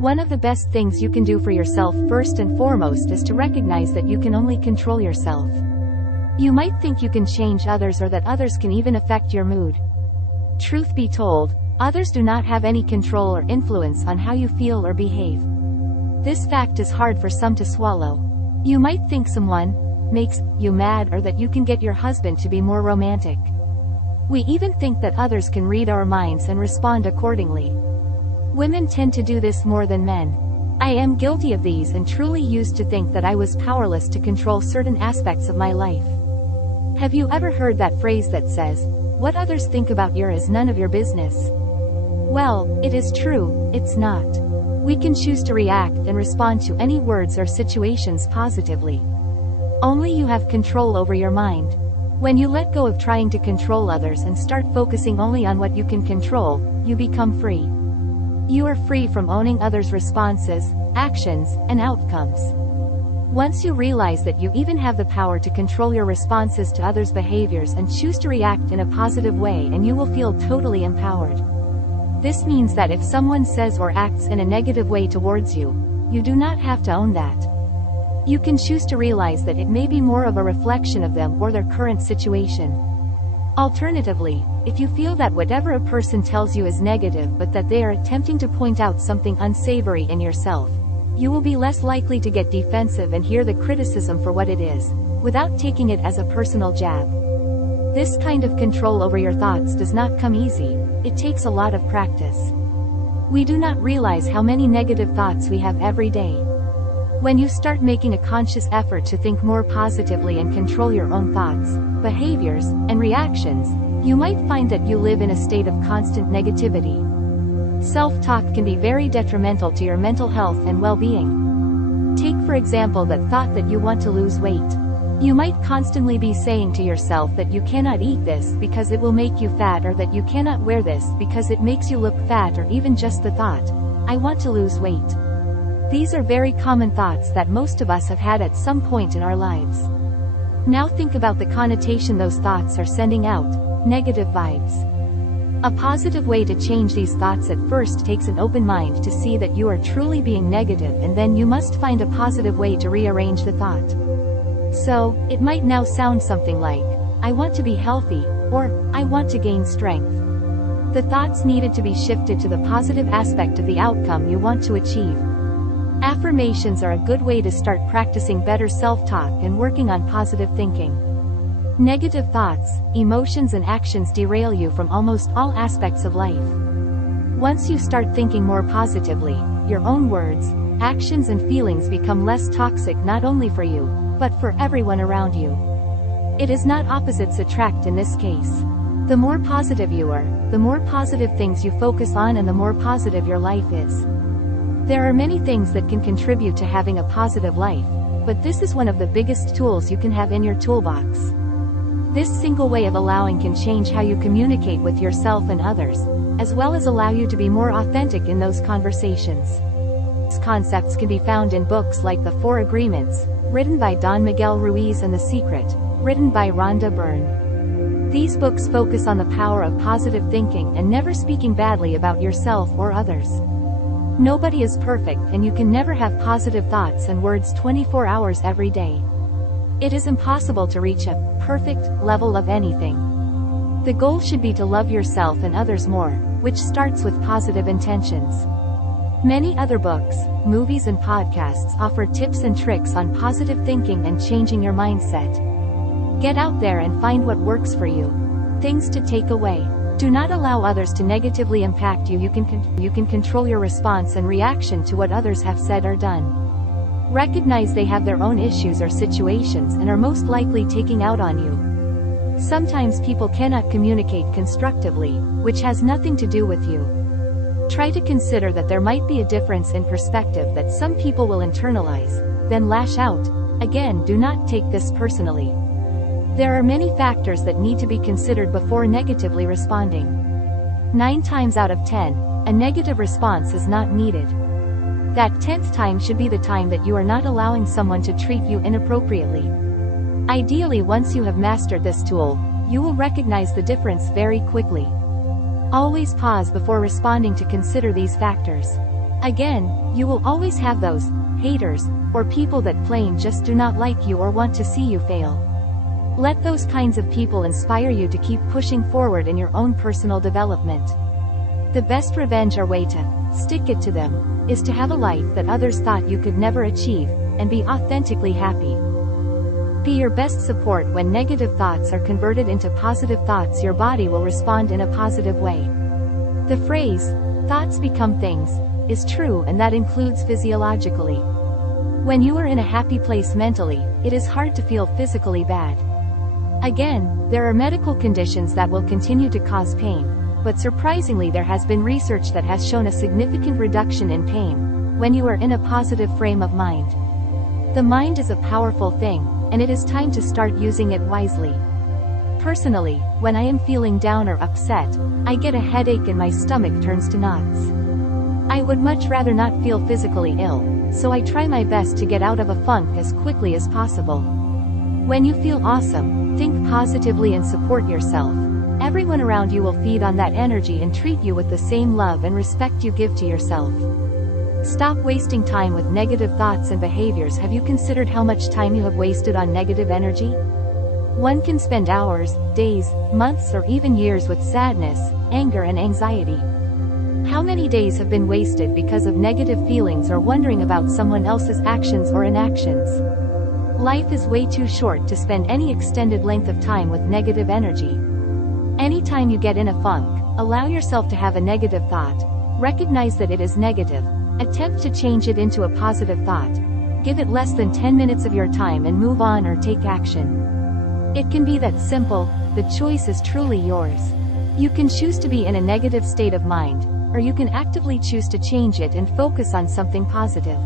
One of the best things you can do for yourself first and foremost is to recognize that you can only control yourself. You might think you can change others or that others can even affect your mood. Truth be told, others do not have any control or influence on how you feel or behave. This fact is hard for some to swallow. You might think someone makes you mad or that you can get your husband to be more romantic. We even think that others can read our minds and respond accordingly. Women tend to do this more than men. I am guilty of these and truly used to think that I was powerless to control certain aspects of my life. Have you ever heard that phrase that says, "What others think about you is none of your business"? Well, it is true, it's not. We can choose to react and respond to any words or situations positively. Only you have control over your mind. When you let go of trying to control others and start focusing only on what you can control, you become free. You are free from owning others' responses, actions, and outcomes. Once you realize that you even have the power to control your responses to others' behaviors and choose to react in a positive way, and you will feel totally empowered. This means that if someone says or acts in a negative way towards you, you do not have to own that. You can choose to realize that it may be more of a reflection of them or their current situation. Alternatively, if you feel that whatever a person tells you is negative but that they are attempting to point out something unsavory in yourself, you will be less likely to get defensive and hear the criticism for what it is, without taking it as a personal jab. This kind of control over your thoughts does not come easy, it takes a lot of practice. We do not realize how many negative thoughts we have every day. When you start making a conscious effort to think more positively and control your own thoughts, behaviors, and reactions, you might find that you live in a state of constant negativity. Self-talk can be very detrimental to your mental health and well-being. Take for example that thought that you want to lose weight. You might constantly be saying to yourself that you cannot eat this because it will make you fat, or that you cannot wear this because it makes you look fat, or even just the thought, "I want to lose weight." These are very common thoughts that most of us have had at some point in our lives. Now think about the connotation those thoughts are sending out: negative vibes. A positive way to change these thoughts at first takes an open mind to see that you are truly being negative, and then you must find a positive way to rearrange the thought. So, it might now sound something like, "I want to be healthy," or "I want to gain strength." The thoughts needed to be shifted to the positive aspect of the outcome you want to achieve. Affirmations are a good way to start practicing better self-talk and working on positive thinking. Negative thoughts, emotions and actions derail you from almost all aspects of life. Once you start thinking more positively, your own words, actions and feelings become less toxic not only for you, but for everyone around you. It is not opposites attract in this case. The more positive you are, the more positive things you focus on, and the more positive your life is. There are many things that can contribute to having a positive life, but this is one of the biggest tools you can have in your toolbox. This single way of allowing can change how you communicate with yourself and others, as well as allow you to be more authentic in those conversations. These concepts can be found in books like The 4 Agreements, written by Don Miguel Ruiz, and The Secret, written by Rhonda Byrne. These books focus on the power of positive thinking and never speaking badly about yourself or others. Nobody is perfect, and you can never have positive thoughts and words 24 hours every day. It is impossible to reach a perfect level of anything. The goal should be to love yourself and others more, which starts with positive intentions. Many other books, movies and podcasts offer tips and tricks on positive thinking and changing your mindset. Get out there and find what works for you. Things to take away. Do not allow others to negatively impact you. You can control your response and reaction to what others have said or done. Recognize they have their own issues or situations and are most likely taking out on you. Sometimes people cannot communicate constructively, which has nothing to do with you. Try to consider that there might be a difference in perspective that some people will internalize, then lash out. Again, do not take this personally. There are many factors that need to be considered before negatively responding. 9 times out of 10, a negative response is not needed. That 10th time should be the time that you are not allowing someone to treat you inappropriately. Ideally, once you have mastered this tool, you will recognize the difference very quickly. Always pause before responding to consider these factors. Again, you will always have those haters, or people that plain just do not like you or want to see you fail. Let those kinds of people inspire you to keep pushing forward in your own personal development. The best revenge or way to stick it to them is to have a life that others thought you could never achieve, and be authentically happy. Be your best support. When negative thoughts are converted into positive thoughts, your body will respond in a positive way. The phrase, "thoughts become things," is true, and that includes physiologically. When you are in a happy place mentally, it is hard to feel physically bad. Again, there are medical conditions that will continue to cause pain, but surprisingly there has been research that has shown a significant reduction in pain when you are in a positive frame of mind. The mind is a powerful thing, and it is time to start using it wisely. Personally, when I am feeling down or upset, I get a headache and my stomach turns to knots. I would much rather not feel physically ill, so I try my best to get out of a funk as quickly as possible. When you feel awesome, think positively and support yourself. Everyone around you will feed on that energy and treat you with the same love and respect you give to yourself. Stop wasting time with negative thoughts and behaviors. Have you considered how much time you have wasted on negative energy? One can spend hours, days, months, or even years with sadness, anger, and anxiety. How many days have been wasted because of negative feelings or wondering about someone else's actions or inactions? Life is way too short to spend any extended length of time with negative energy. Anytime you get in a funk, allow yourself to have a negative thought. Recognize that it is negative. Attempt to change it into a positive thought. Give it less than 10 minutes of your time and move on or take action. It can be that simple. The choice is truly yours. You can choose to be in a negative state of mind, or you can actively choose to change it and focus on something positive.